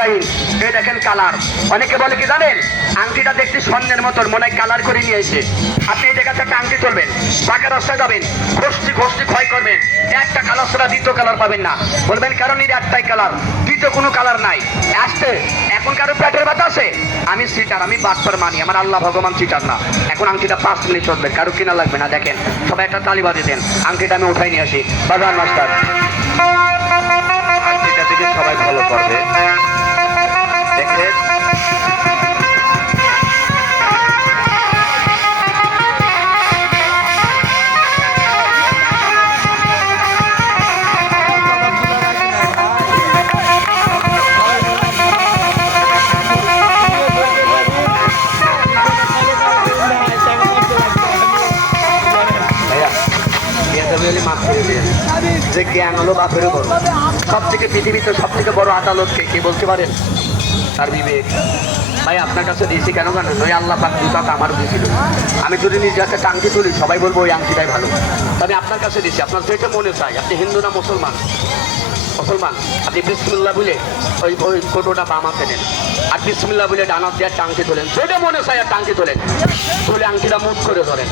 Design এই দেখেন colour. অনেকে বলে কি জানেন? আংটিটা দেখতে স্বর্ণের মতন, মনে হয় কালার করে নিয়ে এসে। আপনি এই জায়গাতে একটা আংটি চলবেন পাকা রাস্তায় যাবেন ঘষটি ঘষটি ক্ষয় করবেন। একটা কালার ছাড়া দ্বিতীয় কালার পাবেন না। বলবেন, কারণ এর একটাই কালার। দ্বিতীয় কোনো কালার নাই। আসতে, এখন কারও পেটের ব্যথা আছে? আমি সিটার, আমি বাটপার মানি, আমার আল্লাহ ভগবান সিটার না। এখন আংটিটা পাঁচ মিনিট চলবে, কারও কিনা লাগবে না। দেখেন, সবাই একটা তালি বাজে দেন আংটিটা আমি উঠাই নিয়ে আসি। বাজার মাস্টার। আংটিটা থেকে সবাই ভালো করবে। যে জ্ঞান হলো বাপেরও বড় সব থেকে পৃথিবীতে সব থেকে বড় আদালতকে কে বলতে পারেন তার বিবেক ভাই, আপনার কাছে দিয়েছি কেন কেন নয় আল্লাহ পাক দুটা আমারও দিয়েছিল। আমি যদি নিজে একটা টাঙ্কি তুলি, সবাই বলব ওই আংটিটাই ভালো। তবে আপনার কাছে দিয়েছি। আপনার যেটা মনে চাই, আপনি হিন্দু না মুসলমান? মুসলমান? আপনি বিসমুল্লাহ বলে ওই ওই কোটোটা বাম নেন। আর বিসমুল্লাহ বলে ডানাত দিয়ে টাঙ্কি তোলেন। যেটা মনে চাই আর টাঙ্কি তোলেন। তুলে আংটিটা মুখ করে ধরেন।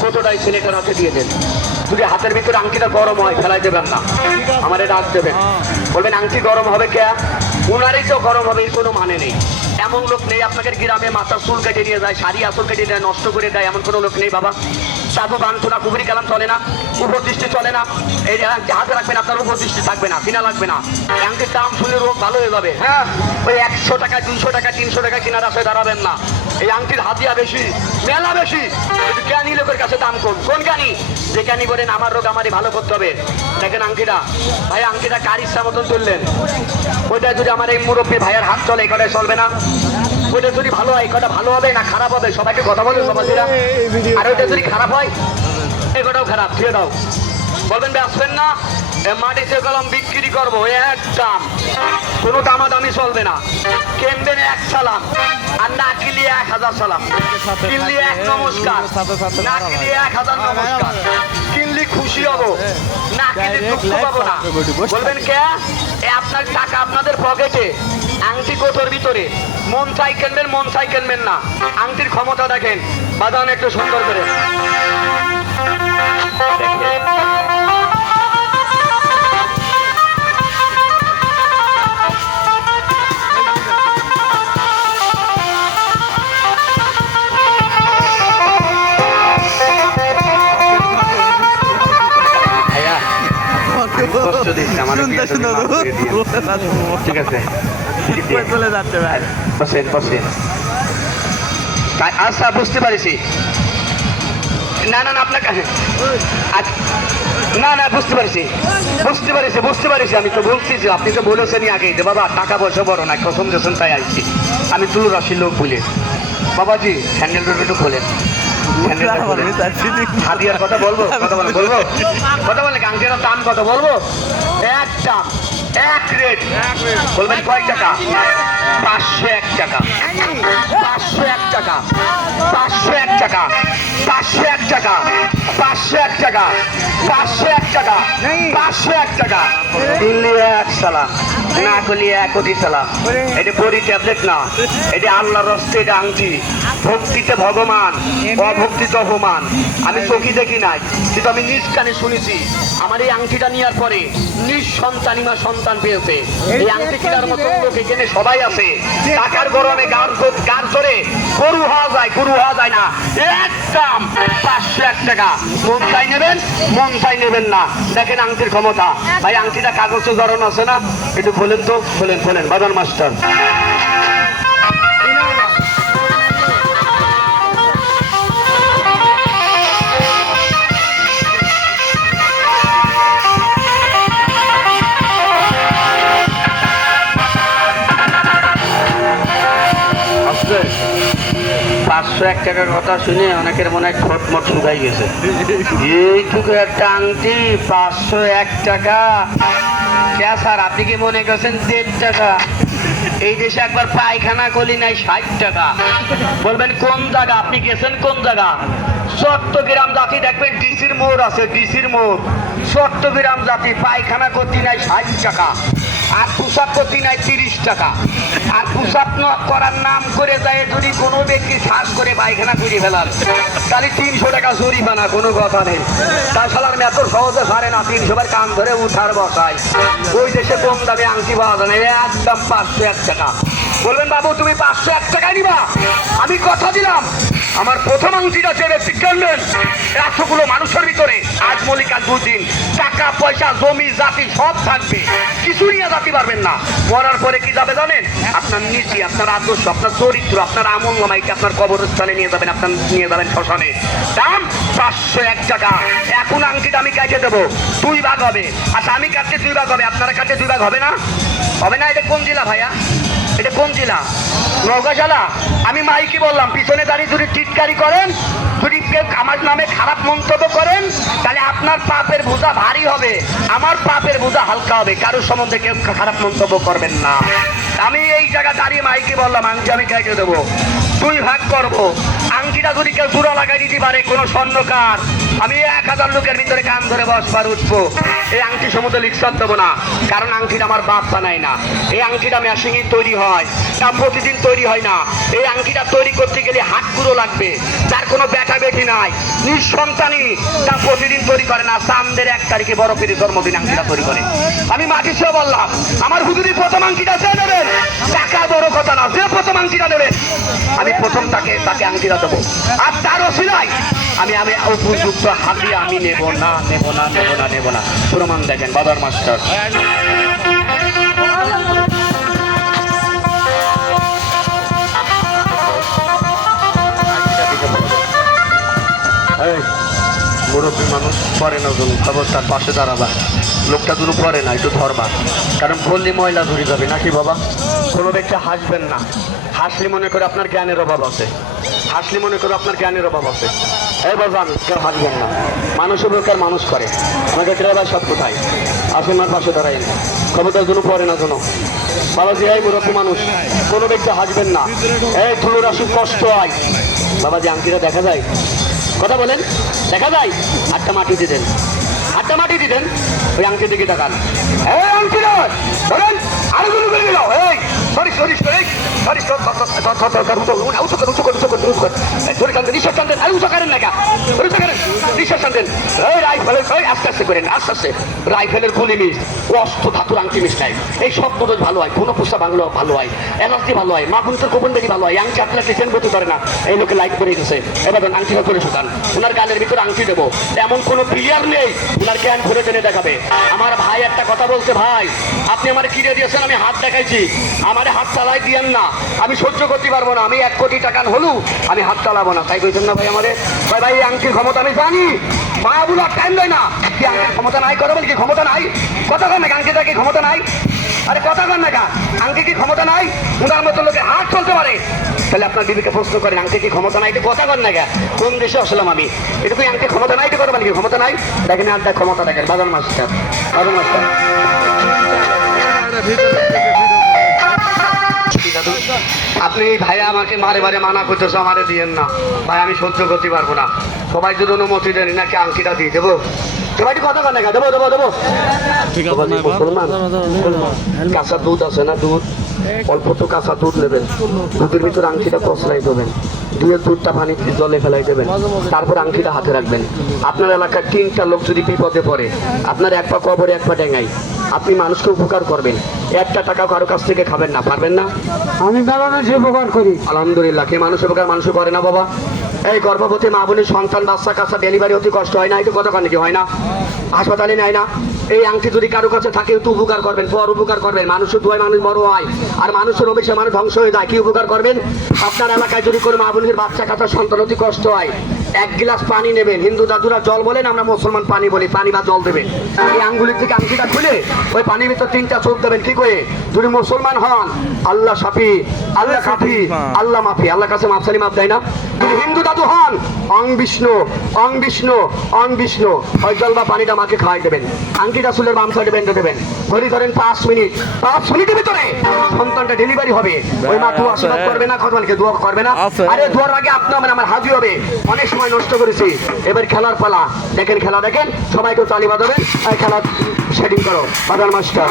কোটোটাই ছেলেটার হাতে দিয়ে দেন। যদি হাতের ভিতরে আংটিটা গরম হয়, ফেলাই দেবেন না। আমার ডাক দেবেন। বলবেন, আংটি গরম হবে কে? উনারই তো গরম হবে, এর কোনো মানে নেই। এমন লোক নেই আপনাদের গ্রামে, মাথার চুল কেটে নিয়ে যায়, শাড়ি আসল কেটে দেয়, নষ্ট করে দেয়, এমন কোনো লোক নেই বাবা। সাধু শোনা কুবুরি কালাম চলে না, উপদৃষ্টি চলে না। এই যে হাতে রাখবেন, আপনার উপদৃষ্টি থাকবে না কিনা লাগবে না। ব্যাংকের দাম শুনে রোগ ভালো হয়ে যাবে। হ্যাঁ ওই একশো টাকা, দুইশো টাকা, তিনশো টাকা কিনার আশায় দাঁড়াবেন না। এই আংটির হাতিয়া বেশি, মেলা বেশি। জ্ঞানী লোকের কাছে দাম কম কোন জ্ঞানী? যে জ্ঞানী বলেন, আমার রোগ আমারই ভালো করতে হবে। দেখেন আংটিটা। ভাই, আংটিটা কার ইচ্ছা মতন তুললেন। ওইটা যদি আমার এই মুরব্বী ভাইয়ের হাত চলে, এই কটায় চলবে না। ওইটা যদি ভালো হয় কটা ভালো হবে না খারাপ হবে সবাইকে কথা বলে সমাজীরা। আর ওইটা যদি খারাপ হয় এগোটাও খারাপ খেয়ে দাও বলবেন আসবেন না এ মাটিতে কলম বিক্রি করব এক দাম। কোনো দামাদামি চলবে না। কিনবেন এক সালাম আর না কিনলে এক হাজার সালাম। কিনলে এক নমস্কার না কিনলে এক হাজার নমস্কার। কিনলে খুশি হব। না কিনলে দুঃখ পাবো না। বলবেন কে? এ আপনার টাকা আপনাদের পকেটে। আংটি কোঠোর ভিতরে। মন চাই কেনবেন মন চাই কেনবেন না। আংটির ক্ষমতা দেখেন। বাদান একটু সুন্দর করে। ঠিক আছে। চলে যাচ্ছে ভাই। বসেন বসেন। আচ্ছা বুঝতে পারিছি। না না না আচ্ছা, না না বুঝতে পারছি। বুঝতে পারছি বুঝতে পারছি। আমি তো বলছি যে আপনি তো বলেছেনই আগেই যে বাবা টাকা পয়সা বড় না কসম যেছেন তাই আসছি আমি তুলু রাশির লোক বলে। বাবাজি হ্যান্ডেল একটু খোলেন। হাতিয়ার কথা বলব? কথা বলে বলব কথা বলে গাঙ্গের দাম কথা বলব? দাম এক রেট। বলবেন কয় টাকা? পাঁচশো এক টাকা। পাঁচশো এক টাকা। পাঁচশো এক টাকা। পাঁচশো এক টাকা। পাঁচশো এক টাকা। পাঁচশো এক টাকা। পাঁচশো এক টাকা। দিল্লি এক সালা না করলি এক কোটি সালা এটা বড়ি ট্যাবলেট না। এটা আল্লাহর রস্তে এটা আংটি। ভক্তিতে ভগবান অভক্তিতে অপমান। আমি চোখি দেখি নাই কিন্তু আমি নিজ কানে শুনেছি আমার এই আংটিটা নেওয়ার পরে নিজ সন্তানিমা সন্তান পেয়েছে। এই আংটি কেনার মতো লোক এখানে সবাই আছে। টাকার গরমে গান গান করে গরু হওয়া যায় গরু হওয়া যায় না। একদম পাঁচশো এক টাকা। মন চাই নেবেন মন চাই নেবেন না। দেখেন আংটির ক্ষমতা। ভাই আংটিটা কাগজে জড়ানো আছে না? একটু খোলেন তো খোলেন খোলেন বাদন মাস্টার। পাঁচশো এক টাকার কথা শুনে অনেকের মনে হয় শুকাই গেছে। এইটুকু একটা আংটি, পাঁচশো এক টাকা। আপনি কি মনে করছেন দেড় টাকা? এই দেশে একবার পায়খানা কলি নাই ষাট টাকা। বলবেন, কোন জায়গা? আপনি গেছেন কোন জায়গা? চট্টগ্রাম জাতি দেখবেন ডিসির মোড় আছে, ডিসির মোড়। চট্টগ্রাম জাতি পায়খানা করতে নাই ষাট টাকা। আর পুষাপ করতে নাই তিরিশ টাকা। আর পুষাপ করার নাম করে যায় যদি কোনো ব্যক্তি শ্বাস করে পায়খানা করে ফেলার। তাহলে তিনশো টাকা জরিমানা, কোনো কথা নেই। তাছাড়া আমি এত সহজে পারে না, তিনশো বার কান ধরে উঠার বসায়। ওই দেশে কম দামে আংটি পাওয়া যায় একদম পাঁচশো এক টাকা। বলবেন বাবু, তুমি পাঁচশো এক টাকায় নিবা? আমি কথা দিলাম। আমার প্রথম যে ব্যক্তি কিনবেন এতগুলো মানুষের ভিতরে আজ মল্লিকা দুদিন। টাকা, পয়সা, জমি, জাতি, সব থাকবে। কিছু নিয়ে জাতি পারবেন না। মরার পরে কি যাবে জানেন? আপনার নীতি, আপনার আদর্শ, আপনার চরিত্র, আপনার আমল নামাইকে আপনার কবরস্থানে নিয়ে যাবেন, আপনার নিয়ে যাবেন শ্মশানে। দাম পাঁচশো এক টাকা। এখন আংটিটা আমি কাটে দেবো। দুই ভাগ হবে। আচ্ছা আমি কাটতে দুই ভাগ হবে। আপনারা কাটতে দুই ভাগ হবে না? হবে না এটা কোন জেলা ভাইয়া? এটা কোন জেলা? নৌকাশালা আমি মাইকে বললাম, পিছনে দাঁড়িয়ে যদি টিটকারি করেন, যদি আমার নামে খারাপ মন্তব্য করেন, তাহলে আপনার পাপের বোঝা ভারী হবে। আমার পাপের বোঝা হালকা হবে, কারোর সম্বন্ধে কেউ খারাপ মন্তব্য করবেন না। আমি এই জায়গা দাঁড়িয়ে মাইকে বললাম, আংটি আমি কেটে দেবো? দুই ভাগ করব। আংটিটা যদি কেউ জোড়া লাগাই দিতে পারে, কোনো স্বর্ণকার। আমি এক হাজার লোকের ভিতরে কান ধরে বসবার উঠবো এই আংটি সমুদ্র লিখসার দেবো না, কারণ আংটিটা আমার বাপ বানায় না। এই আংটিটা মেশিনই তৈরি হয়, তা প্রতিদিন তৈরি হয় না। এই আংটিটা তৈরি করতে গেলে হাত পুরো লাগবে যার কোনো ব্যাটা বেটি নাই। নিঃসন্তানই তা প্রতিদিন তৈরি করে না সামদের এক তারিখে বড় পেরে জন্মদিন আংটিটা তৈরি করে। আমি মাটি সে বললাম, আমার হুজুরি প্রথম আংটিটা সে নেবেন। টাকা বড় কথা না যে প্রথম আংটিটা নেবেন। আমি প্রথম তাকে তাকে আংটিটা দেবো। আর তারও সিলাই আমি আমি উপযুক্ত হাতি আমি নেব না নেব না নেব না নেব না। প্রমাণ দেখেন বাবার মাস্টার। মুরব্বী মানুষ, পরে না তুমি খবর তার পাশে দাঁড়াবা। লোকটা দুটো পরে না, একটু ধরবা। কারণ বললি ময়লা ধরে যাবে নাকি বাবা? কোনো ব্যক্তি হাসবেন না। হাসলি মনে করে আপনার জ্ঞানের অভাব আছে। হাসলি মনে করে আপনার জ্ঞানের অভাব আছে। এই কেউ হাসবেন না। মানুষের প্রকার মানুষ করে। আমাকে ড্রাইভার সব কোথায়? আসুন আর পাশে দাঁড়াই। খবরদার জন্য পরে না জন্য বাবাজি, এই মুরব্বী মানুষ, কোনো ব্যক্তি হাসবেন না। এই ধুলোর আসুক, কষ্ট হয়। বাবাজি, আংটিটা দেখা যায়? কথা বলেন। দেখা যায়? আটটা মাটি দিতেন আটটা মাটি দিতেন ওই আংটি দিকে তাকান। এই আংটি বলেন, আরও এই রাইফেলের গুলি মিস অস্ত্র ধাতুর আংটি মিস নাই। এই সব মদত ভালো হয়, কোনো পোষা বাংলো ভালো হয় এলাচি ভালো হয়, মা গুনতে গোপন দেখি ভালো হয় আংটি আপনার টিচেন বলতে পারে না। এই লোকে লাইট করে গেছে। এবার আংটিটা করে শুকান। ওনার গানের ভিতরে আংটি দেবো। এমন কোনো প্লেয়ার নেই ওনার জ্ঞান ঘুরে টেনে দেখাবে। আমার ভাই একটা কথা বলছে, ভাই, আপনি আমার কিনে দিয়েছেন, আমি হাত দেখাইছি। আমার হাত চালাই দিয়েন না। আমি সহ্য করতে পারব না। আমি এক কোটি টাকা হলু, আমি হাত চালাবো না। তাই বলছেন না ভাই আমাদের? ভাই ভাই আংটির ক্ষমতা আমি জানি। মা বুলো টাইম দেয় না। কি ক্ষমতা নাই? কথা বলি কি ক্ষমতা নাই? কথা কন না আংটিটা কি ক্ষমতা নাই? আরে, কথা কন না কেন আংটি কি ক্ষমতা নাই? উনার মতো লোকে হাত চলতে পারে। তাহলে আপনার বিবিকে প্রশ্ন করেন, আংটি কি ক্ষমতা নাই? এটা কথা কন না কেন কোন দেশে আসলাম আমি? এটুকু আংটি ক্ষমতা নাই? এটা বলি কি, ক্ষমতা নাই? দেখেন আংটা ক্ষমতা দেখেন। বাজার মাস্টার বাজার মাস্টার। দাদু, আপনি ভাই আমাকে মারে মারে মানা করতেছো আমারে দিয়েন না। ভাই আমি সহ্য করতে পারব না। সবাই যদি অনুমতি দেন নাকি আংটিটা দিয়ে দেবো। সবাই কথা কন না দেবো দেবো দেবো। ঠিক আছে সবাই না মুসলমান কাঁচা দুধ আছে না দুধ? অল্প তো কাঁচা দুধ নেবেন। দুধের ভিতর আংটিটা দেবেন। দুধটা পানি জলে ফেলাই দেবেন। তারপর আংটিটা হাতে রাখবেন। আপনার এলাকার তিনটা লোক যদি বিপদে পড়ে আপনার এক পা কবরে এক পা ডেঙ্গাই আপনি মানুষকে উপকার করবেন। একটা টাকা কারও কাছ থেকে খাবেন না পারবেন না? আমি উপকার করি। আলহামদুলিল্লাহ কে মানুষ উপকার মানুষ করে না বাবা? এই গর্ভবতী মা বোনের সন্তান বাচ্চা কাচ্চা ডেলিভারি অতি কষ্ট হয় না একটু কথা কানে কি হয় না? হাসপাতালে নেয় না। এই আংটি যদি কারও কাছে থাকে একটু উপকার করবেন পর উপকার করবেন। মানুষের দুয়ায় মানুষ বড় হয় আর মানুষের অভিষে মানুষ ধ্বংস হয়ে যায় কি উপকার করবেন? আপনার এলাকায় যদি কোনো মা বোনের বাচ্চা কাচ্চা সন্তান অতি কষ্ট হয় এক গ্লাস পানি নেবেন। হিন্দু দাদুরা জল বলেন আমরা মুসলমান পানি বলি পানি বা জল দেবেন। এই আঙ্গুলির থেকে আংটিটা খুলে ওই পানির ভিতর তিনটা চোখ দেবেন কি করে যদি মুসলমান হন আল্লাহ সাফি আল্লাহ কাফি আল্লাহ মাফি আল্লাহ কাছে মাফসালি মাফ দেয় না। যদি হিন্দু দাদু হন অং বিষ্ণু অং বিষ্ণু অং বিষ্ণু ওই জল বা পানিটা মাকে খাওয়াই দেবেন আংটিটা চুলের বাম সাইডে বেঁধে দেবেন ঘড়ি ধরেন পাঁচ মিনিট পাঁচ মিনিটের ভিতরে সন্তানটা ডেলিভারি হবে। ওই মা দোয়া আশীর্বাদ করবে না খতমানকে দোয়া করবে না। আরে দোয়ার আগে আপনার মানে আমার হাজি হবে। অনেক সময় নষ্ট করেছি। এবার খেলার পালা। দেখেন খেলা দেখেন। সবাইকে তালি বাজাবেন আর খেলা সেটিং করো। বাজার মাস্টার।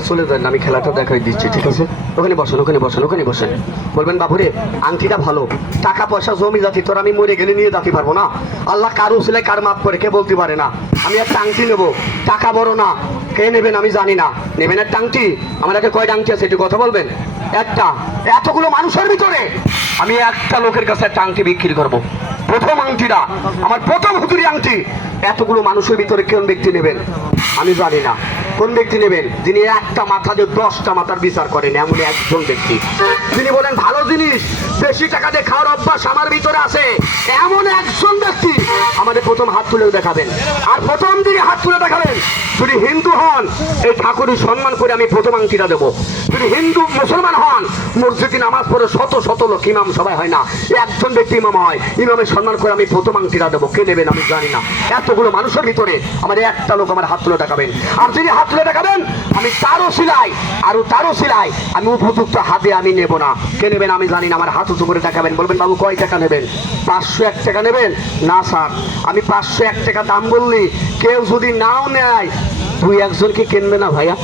চলে যান, আমি খেলাটা দেখাই দিচ্ছি, ঠিক আছে? ওখানে বসেন ওখানে বসেন ওখানে বসেন। বলবেন, বাবুরে, আংটিটা ভালো। টাকা পয়সা, জমি জাতি, তোর আমি মরে গেলে নিয়ে যেতে পারব না? আল্লাহ কারও ছেলে কার মাপ করে, কে বলতে পারে না? আমি একটা আংটি নেব। টাকা বড় না। কে নেবেন আমি জানি না। নেবেন একটা আংটি? আমার একটা কয়টা আংটি আছে, একটু কথা বলবেন? একটা। এতগুলো মানুষের ভিতরে আমি একটা লোকের কাছে একটা আংটি বিক্রি করব। প্রথম আংটিটা, আমার প্রথম হুতুরি আংটি। এতগুলো মানুষের ভিতরে কোন ব্যক্তি নেবেন? আমি জানি না। কোন ব্যক্তি নেবেন? যিনি একটা মাথা দিয়ে দশটা মাথার বিচার করেন এমন একজন ব্যক্তি। তিনি বলেন, ভালো জিনিস, বেশি টাকা দিয়ে খাওয়ার অভ্যাস আমার ভিতরে আছে। এমন একজন ব্যক্তি আমাদের প্রথম হাত তুলে দেখাবেন। আর প্রথম দিনে হাত তুলে দেখাবেন, যদি হিন্দু হন, এই ঠাকুরের সম্মান করে আমি প্রথম আংটিটা দেবো। যদি হিন্দু মুসলমান হন, মসজিদে নামাজ পড়ে শত শত লোক, ইমাম সবাই হয় না। একজন ব্যক্তি ইমাম হয়, ইমামের সম্মান করে আমি প্রথম আংটিটা দেবো। কে নেবেন আমি জানি না। এতগুলো মানুষের ভিতরে আমার একটা লোক আমার হাত তুলে দেখাবেন। আর যিনি হাত তুলে দেখাবেন, আমি তারও সিলাই, আরও তারও সিলাই, আমি উপযুক্ত হাতে আমি নেব না। কে নেবেন আমি জানি না, আমার হাত উঁচু করে দেখাবেন, বলবেন, বাবু, কয় টাকা নেবেন? পাঁচশো এক টাকা নেবেন? না, স্যার, আমি পাঁচশো এক টাকা দাম বললি, কেউ যদি নাও নেয় দুই একজনকে কিনবে না ভাইয়া?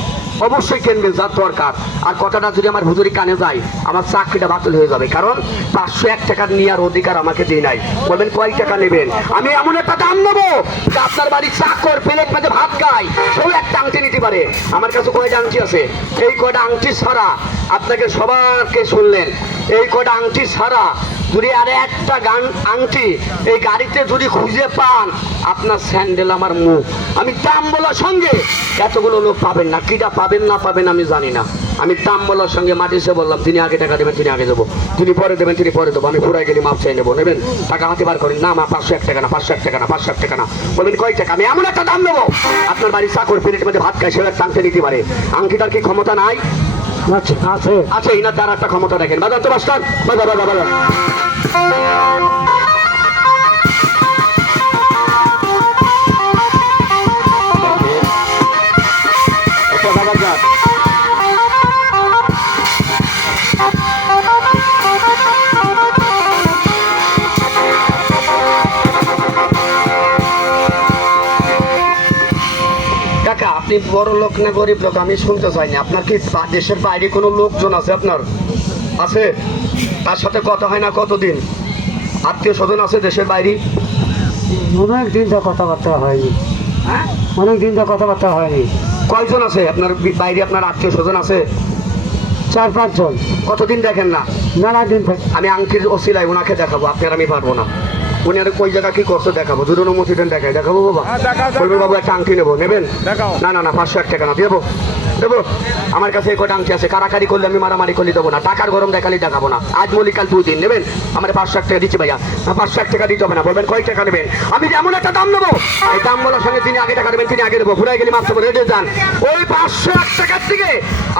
অবশ্যই কিনবে, যার দরকার। আর কথাটা যদি আমার হুজুরি কানে যায়, আমার চাকরিটা বাতিল হয়ে যাবে। কারণ পাঁচশো এক টাকার নেওয়ার অধিকার আমাকে দিয়ে নাই। বলবেন কয় টাকা নেবেন? আমি এমন একটা দাম নেব আপনার বাড়ির চাকর প্লেট মেঝে ভাত খায় সেও একটা আংটি নিতে পারে। আমার কাছে কয়টা আংটি আছে? এই কয়টা আংটি ছাড়া আপনাকে সবারকে শুনলেন। এই কয়টা আংটি ছাড়া যদি আর একটা গান আংটি এই গাড়িতে যদি খুঁজে পান আপনার স্যান্ডেল আমার মুখ। আমি দাম বলার সঙ্গে এতগুলো লোক পাবেন না কিটা পাবেন না পাবেন আমি জানি না। আমি দাম বলার সঙ্গে মাটি এসে বললাম তিনি আগে টাকা দেবেন তিনি আগে দেবো। তিনি পরে দেবেন তিনি পরে দেবো। আমি পুরাই গেলে মাপ চাই নেব। নেবেন? টাকা হাতে বার করেন। না মা পাঁচশো এক টাকা না পাঁচশো এক টাকা না পাঁচশো এক টাকা না। বলবেন কয় টাকা? আমি এমন একটা দাম দেবো। আপনার বাড়ির চাকর প্লেটের মধ্যে ভাত খায় সেও একটা আংটি নিতে পারে। আংটিটার কি ক্ষমতা নাই? আছে আছে। আছে ইনার তার একটা ক্ষমতা দেখেন। বাজার তো মাস্টার। বাজার বাজার বাজার আপনি বড় লোক না গরিব লোক? আমি শুনতে চাইনি। আপনার কি দেশের বাইরে কোনো লোকজন আছে আপনার? আছে? তার সাথে কথা হয় না কতদিন? আত্মীয় স্বজন আছে দেশের বাইরে? অনেক দিন তো কথাবার্তা হয়নি। অনেক দিন তো কথাবার্তা হয়নি। কয়জন আছে? আপনার বাইরে আপনার আত্মীয় স্বজন আছে? চার পাঁচজন। কতদিন দেখেন না? মেলা দিন আমি আংটির ওসিলাই ওনাকে দেখাবো আপনার আমি পারব না। উনি আর কই জায়গা কি করছে দেখাবো যদি অনুমতি দেন দেখাই দেখাবো বাবা? হ্যাঁ, বাবু একটা আংটি নেব। নেবেন। না না না পাঁচশো এক টাকা না দেবো। দেবো। আমার কাছে এই কটা আংটি আছে? কারাকারি করলে আমি মারামারি করলে দেবো না। টাকার গরম দেখালে দেখাবো না। আজ মলিকাল দুই দিন নেবেন? আমার পাঁচশো এক টাকা দিচ্ছি ভাইয়া। পাঁচশো টাকা দিতে হবে না। বলবেন কয় টাকা নেবেন? আমি যে এমন একটা দাম নেব? এই দাম বলার সঙ্গে তিনি আগে টাকা দেবেন তিনি আগে দেবো। ঘুরাই গেলে বলে রেডি যান। ওই পাঁচশো এক টাকার থেকে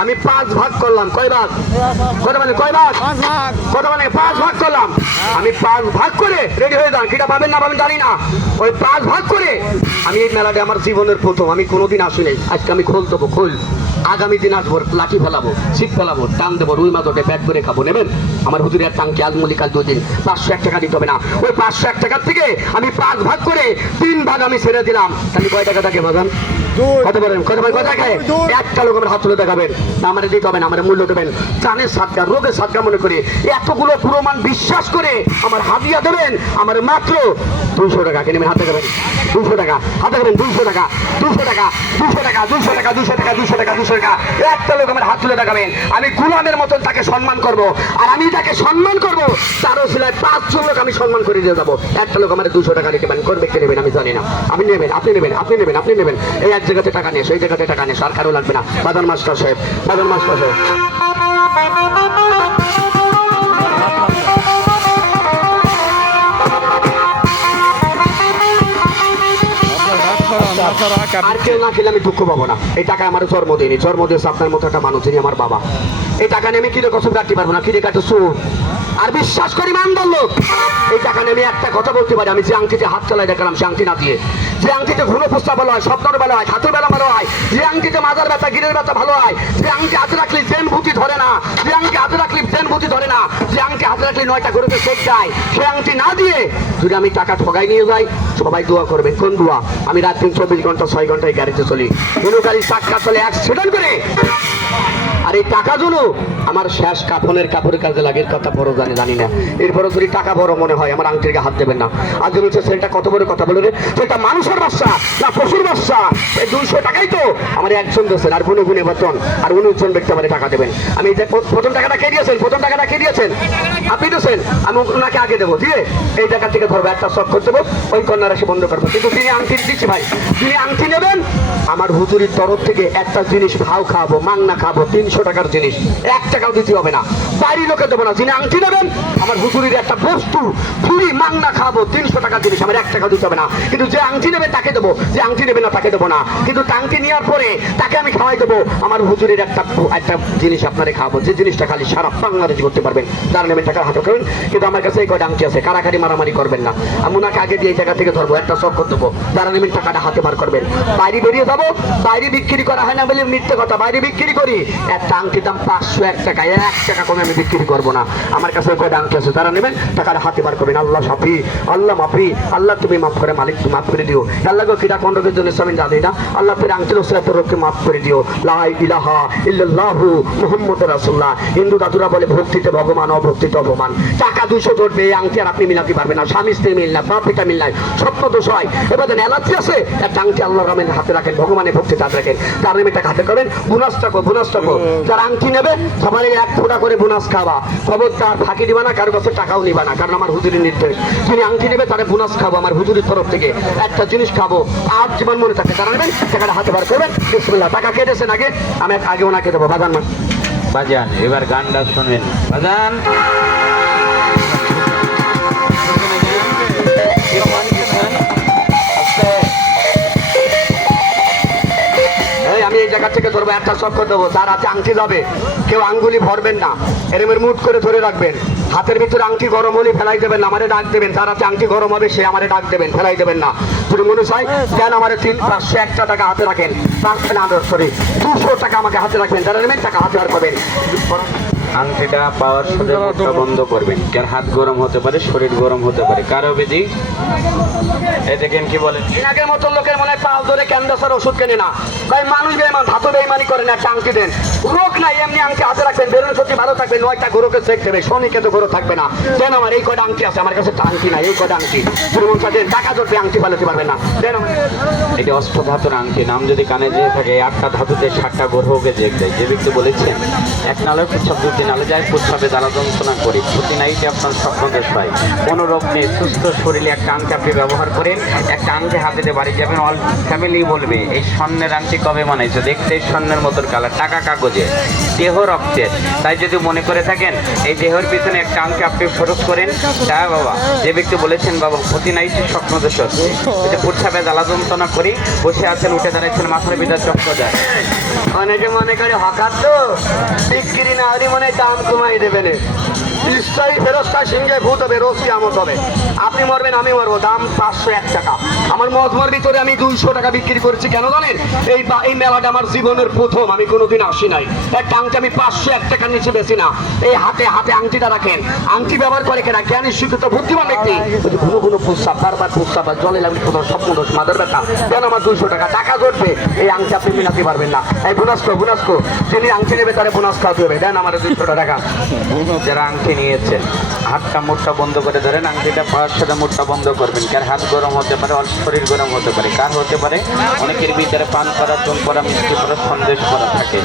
আমি পাঁচ ভাগ করলাম। কয় ভাগ? কত মানে? কয় ভাগ? কত মানে? পাঁচ ভাগ করলাম। আমি পাঁচ ভাগ করে রেডি হয়ে যান। কিটা পাবেন না পাবেন জানি না। ওই পাঁচ ভাগ করে আমি এই মেলাতে আমার জীবনের প্রথম। আমি কোনোদিন আসি নাই আজকে আমি খোল দেবো খোল। আগামী দিন আসব লাঠি ফেলাবো শীত ফেলাবো, টান দেবো, রুই মাদটে ব্যাগ করে খাব, নেবেন? আমার হুজুরের টাঙ্কি আলমুলি কাল দুদিন পাঁচশো এক টাকা দিতে হবে না। ওই পাঁচশো এক টাকার থেকে আমি পাঁচ ভাগ করে তিন ভাগ আমি ছেড়ে দিলাম। তাহলে কয় টাকা থাকে দুই কত বলেন কত বলেন কত টাকায় একটা লোক আমার হাত তুলে দেখাবেন আমার দিতে হবে না আমার মূল্য দেবেন। জানের সাতকা রোগের সাতকা মনে করে এতগুলো প্রমাণ বিশ্বাস করে আমার হাদিয়া দেবেন আমার মাত্র দুইশো টাকা। কিনে হাতে দেবেন দুশো টাকা। হাতে দেবেন দুইশো টাকা দুশো টাকা দুশো টাকা দুশো টাকা দুশো টাকা দুশো টাকা দুশো টাকা। একটা লোক আমার হাত তুলে দেখাবেন আমি গুলামের মতন তাকে সম্মান করব। আর আমি তাকে সম্মান করব তারও সিলায় পাঁচজন লোক আমি সম্মান করে দিয়ে যাব। একটা লোক আমার দুশো টাকা কোন ব্যক্তি নেবেন আমি জানি না। আমি নেবেন আপনি নেবেন আপনি নেবেন আপনি নেবেন। এই জায়গাতে টাকা নিয়ে সেই জায়গাতে টাকা নিয়ে আর কারও লাগবে না। বাজার মাস্টার সাহেব, বাজার মাস্টার সাহেব। আর কেউ না খেলে আমি দুঃখ পাবো না। এই টাকা আমার জন্ম দিইনি জন্ম দিয়েছে আপনার মতো একটা মানুষ যিনি আমার বাবা। এই টাকা নিয়ে আমি কিনে কসম কাটতে পারব না? কিনে কাটে সুর আর বিশ্বাস করি মানদার লোক। এই টাকা নিয়ে আমি একটা কথা বলতে পারি। আমি যে আংটিতে হাত চালাই দেখালাম সে আংটি না দিয়ে। যে আংটিতে পুস্তা ভালো হয় বেলা হয় হাতের বেলা ভালো হয় যে আংটিতে মাজার ব্যথা গিরের ব্যথা ভালো হয় যে আংটি হাতে রাখলে জেন ভূতি ধরে না যে আংটি হাতে রাখলে জেন ভূতি ধরে না যে আংটি হাতে রাখলে নয়টা গরুকে চেক যায় সে আংটি না দিয়ে যদি আমি টাকা ঠগাই নিয়ে যাই সবাই দোয়া করবে। কোন দোয়া? আমি রাত দিন চব্বিশ ঘণ্টা ছয় ঘন্টায় গাড়িতে চলি। কোনো গাড়ি চাক্কা চলে অ্যাক্সিডেন্ট করে। আর এই টাকা জন্য আমার শেষ কাফনের কাপড়ের কাজে লাগে কথা বড় জানি জানি না। এরপরে যদি টাকা বড় মনে হয়, আমার আংটির হাত দেবেন না। আজ বলছে সেটা কত বড় কথা বলে রে? সেটা মানুষের বাচ্চা, না পশুর বাচ্চা। এই দুইশো টাকাই তো। আমার একজন দেশের আর গুনে গুনে বেতন আর উনিশ জন ব্যক্তি আমার টাকা দেবেন। আমি যে প্রথম টাকাটা কে দিয়েছেন? প্রথম টাকাটা কে দিয়েছেন? আপনি দিয়েছেন? আমি ওনাকে আগে দেবো, দিয়ে এই টাকা থেকে ধরবো, একটা শখ করতে দেবো ওই কন্যা রাশি বন্ধ করব। কিন্তু তিনি আংটি দিচ্ছি ভাই তিনি আংটি নেবেন, আমার হুজুরির তরফ থেকে একটা জিনিস ভাও খাব মাংনা খাব তিনশো টাকার জিনিস। এক টাকাও দিতে হবে না। বাড়ির লোকে দেবো না। যিনি আংটি নেবেন আমার হুজুরির একটা বস্তু। ফুরি মাংনা খাব, তিনশো টাকার জিনিস, আমার এক টাকাও দিতে হবে না। কিন্তু যে আংটি নেবে, তাকে দেবো। যে আংটি নেবে না, তাকে দেবো না। কিন্তু আংটি নেওয়ার পরে তাকে আমি খাওয়াই দেবো। আমার হুজুরির একটা একটা জিনিস আপনারে খাব যে জিনিসটা খালি সারা বাংলাদেশ করতে পারবেন যারা নেবেন টাকা হাতে করবেন কিন্তু আমার কাছে এই কয়টা আংটি আছে। কারাকারি মারামারি করবেন না। আমি ওনাকে আগে দিয়ে এই জায়গা থেকে ধরবো। একটা শখ করতে দেবো। যারা নেবেন টাকাটা হাতে বার করবেন। বাইরে বেরিয়ে যাব। বাইরে বিক্রি করা হয় না বলে মিথ্যে কথা। বাইরে বিক্রি করি। একটা আংটি দাম পাঁচশো এক টাকা এক টাকা কমে আমি বিক্রি করব না। আমার কাছে কয়টা আংটি আছে যারা নেবেন টাকাটা হাতে বার করবেন। আল্লাহ সাফি আল্লাহ মাফি, আল্লাহ তুমি মাফ করে মালিক মাফ করে দিও। আল্লাহ গো কন্ডকের জন্য আমি জানি না? আল্লাহ রোকে মাফ করে দিও। লাই ইলাহা মুহাম্মদ রাসূলুল্লাহ। হিন্দু দাদুরা বলে, ভক্তিতে ভগবান, অভক্তিতে অপমান। টাকা দুশো জোটবে এই আংটি আর আপনি মিলাতে পারবেন না। স্বামী স্ত্রী মিল না বাপ পিতা মিল নাই। স্বপ্ন দোষ হয়। এবার অ্যালার্জি আছে? একটা আংটি আল্লাহ রামের হাতে রাখেন, ভগবানের ভক্তি হাতে রাখেন। তার নামে টাকা হাতে করেন। বুনাস টাকো যারা আংটি নেবে সবাই এক ফোঁটা করে বোনাস খাওয়া। খবর তার ফাঁকি দিবা না কারও কাছে টাকাও নিবা না কারণ আমার হুজুরের নির্দেশ। যিনি আংটি নেবে তারা বোনাস খাব আমার হুজুরের তরফ থেকে একটা জিনিস খাব। আর জীবন মনে থাকে তারা নেবেন টাকাটা হাতে বার করবেন। বিসমিল্লাহ টাকা কেটেছেন আগে? আমি আগে ওনাকে দেবো। বাজান বাজান এবার গানটা শুনেন। বাজান। থেকে ধরবো, একটা চক্কর দেবো। তার হাতে আংটি যাবে। কেউ আঙ্গুলি ভরবেন না। এরমের মুঠ করে ধরে রাখবেন। হাতের ভিতরে আংটি গরম হলে ফেলাই দেবেন না। আমারে ডাক দেবেন। তার হাতে আংটি গরম হবে, সে আমারে ডাক দেবেন। ফেলাই দেবেন না। যদি মনে চাই, কেন আমারে তিন পাঁচশো একটা টাকা হাতে রাখেন? পাঁচশো না সরি দুশো টাকা আমাকে হাতে রাখবেন। তারা নেবেন, টাকা হাতে আর করবেন। আংটিটা পাওয়ার সাথে মুখটা বন্ধ করবেন। কার হাত গরম হতে পারে শরীর গরম হতে পারে। কারও বেদি এই দেখেন কি বলেন। আগের মতো লোকের মনে পাল ধরে ক্যান্ডাসের ওষুধ কেনে না। ভাই মানুষ বেমান ধাতু বেমানি করেন একটা আংটি দেন। রোগ নাই এমনি আংটি হাতে রাখবেন বেরোন সত্যি ভালো থাকবে, নয়টা গরুকে চেক দেবে শনিকে তো গরু থাকবে না। দেন আমার এই কটা আংটি আছে, আমার কাছে একটা আংটি নাই, এই কটা আংটি? যেমন দেন টাকা ধরবে আংটি পালাতে পারবেন না। দেন এটা অষ্ট ধাতুর আংটি, নাম যদি কানে যেয়ে থাকে আটটা ধাতুতে ষাটটা গ্রহকে জেগ দেয়। যে ব্যক্তি বলেছেন, এক নালের প্রস্রাব দুটি নালে যায়, প্রস্রাবে জ্বালা যন্ত্রণা করি। প্রতি নাইটে আপনার স্বপ্নদেশ হয়। কোনো রোগ নেই, সুস্থ শরীরে একটা আংটি আপনি ব্যবহার করেন, একটা আংটি হাতে বাড়ি যাবেন অল ফ্যামিলি বলবে, এই স্বর্ণের আংটি কবে বানাইছো দেখতে স্বর্ণের মতন কালার টাকা কাগজে। দেহ রক্তের তাই যদি মনে করে থাকেন, এই দেহের পিছনে একটা অঙ্কে আপনি ফরক করেন, তা বাবা, যে ব্যক্তি বলেছেন, বাবা প্রতি নাই, সে স্বপ্ন এই যে প্রস্রাবে জ্বালা যন্ত্রণা করি, বসে আছেন, উঠে দাঁড়াচ্ছেন মাথার ভিতর চক্র যায় অনেকে মনে করে হকার তো বিক্রি না হলে মনে দাম কমাই দেবেন নিশ্চয়ই ফেরস্তা সিংহে ভূত হবে, রসি আমত হবে। আপনি মরবেন, আমি মরবো, দাম পাঁচশো এক টাকা। আমার মজমার ভিতরে আমি দুইশো টাকা বিক্রি করেছি, কেন জানেন? এই এই মেলাটা আমার জীবনের প্রথম, আমি কোনোদিন আসি নাই। একটা আংটি আমি পাঁচশো এক টাকার নিচে বেশি না। এই হাতে হাতে আংটিটা রাখেন। আংটি ব্যবহার করে কেনা, জ্ঞানী শিক্ষিত বুদ্ধিমান ব্যক্তি। ঘুনো ঘুনো প্রস্তাব, বারবার প্রস্তাব জলে লাগলে কোথাও স্বপ্ন মাদার ব্যথা কেন আমার দুইশো টাকা? টাকা জটবে। এই আংটি আপনি মিলাতে পারবেন না। এই বুনাস্কো বুনাস্কো যিনি আংটি নেবে, তারা বোনাস হবে। দেন আমার দুইশো টাকা। যারা আংটি নিয়েছেন হাতটা মুঠটা বন্ধ করে ধরেন, আংটিটা পাওয়ার সাথে মুঠটা বন্ধ করবেন। কার হাত গরম হতে পারে অল্প শরীর গরম হতে পারে, কার হতে পারে? অনেকের ভিতরে পান করা, চুন করা, মিষ্টি করা, সন্দেশ করা থাকে।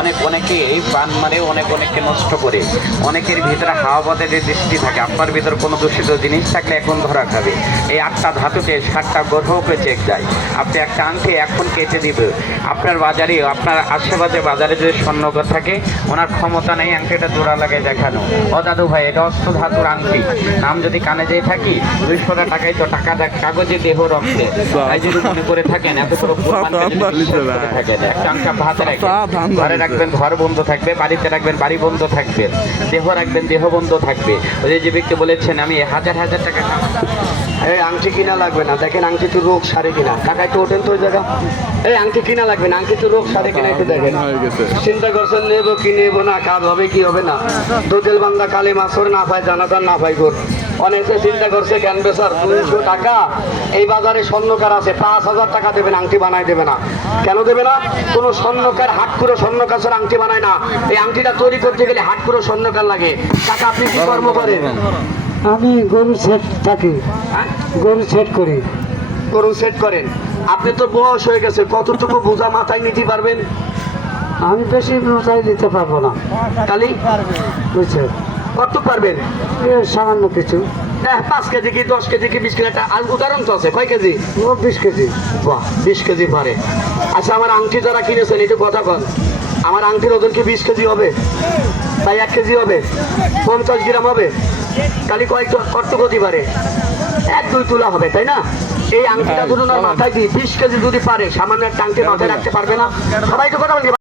অনেক অনেকে এই পান মারে, অনেক, অনেককে নষ্ট করে। অনেকের ভিতরে হাওয়া বাতাসের দৃষ্টি থাকে আপনার ভিতরে কোনো দূষিত জিনিস থাকলে এখন ধরা খাবে। এই আটটা ধাতুকে, সাতটা গ্রহকে চেক যায় আপনি একটা আংটি এখন কেটে দিবে। আপনার বাজারে, আপনার আশেপাশে বাজারে যদি স্বর্ণকর থাকে, ওনার ক্ষমতা নেই আংটিটা জোড়া লাগে দেখানো। দাদু ভাই এটা অস্ত্র ধাতুর আংটি। নাম যদি কানে যেয়ে থাকি দুইশো টাকাই তো টাকা দেখ কাগজে দেহ রক্তে। তাই যদি মনে করে থাকেন এত বড় থাকেন একটা আংটি রাখবেন। ঘরে রাখবেন ঘর বন্ধ থাকবে বাড়িতে রাখবেন বাড়ি বন্ধ থাকবে। দেহ রাখবেন দেহ বন্ধ থাকবে। ওই যে ব্যক্তি বলেছেন আমি হাজার হাজার টাকা এই আংটি কিনা লাগবে না। দেখেন আংটি তো রোগ সারে কিনা। টাকায় তো ওঠেন তো ওই জায়গা। এই আংটি কিনা লাগবে না। আংটি তো রোগ সারে কিনা একটু দেখেন। চিন্তা করছেন নেব কি নেব না কাজ হবে কি হবে না? দোতেল বান্দা কালে মাছর না পায় জানাতার না পাই গোর। অনেকে চিন্তা করছে ক্যানভেসার দুইশো টাকা? এই বাজারে স্বর্ণকার আছে পাঁচ হাজার টাকা দেবেন আংটি বানায় দেবে না। কেন দেবে না? কোনো স্বর্ণকার হাট করে স্বর্ণকাছের আংটি বানায় না। এই আংটিটা তৈরি করতে গেলে হাট করে স্বর্ণকার লাগে। টাকা আপনি কি কর্ম করেন? আমি গরু সেট থাকি। গরু সেট করি। গরু সেট করেন। আপনি তো বয়স হয়ে গেছে কতটুকু বোঝা মাথায় নিতে পারবেন? আমি বেশি মোটাই দিতে পারব না। তাহলে বুঝছে? কত পারবেন? সামান্য কিছু। হ্যাঁ পাঁচ কেজি কি দশ কেজি কি বিশ কেজি? একটা উদাহরণ তো আছে কয় কেজি? ও বিশ কেজি। বাহ বিশ কেজি পারে। আচ্ছা আমার আংটি যারা কিনেছেন একটু কথা কন আমার আংটির ওজন কি বিশ কেজি হবে? তাই এক কেজি হবে? পঞ্চাশ গ্রাম হবে? তাহলে কয়েক কত করতে পারে? এক দুই তুলা হবে তাই না? এই আংটিটা ধরুন আর মাথায় দিই বিশ কেজি যদি পারে সামান্য একটা আংটি মাথায় রাখতে পারবে না। সবাই তো কথা বলি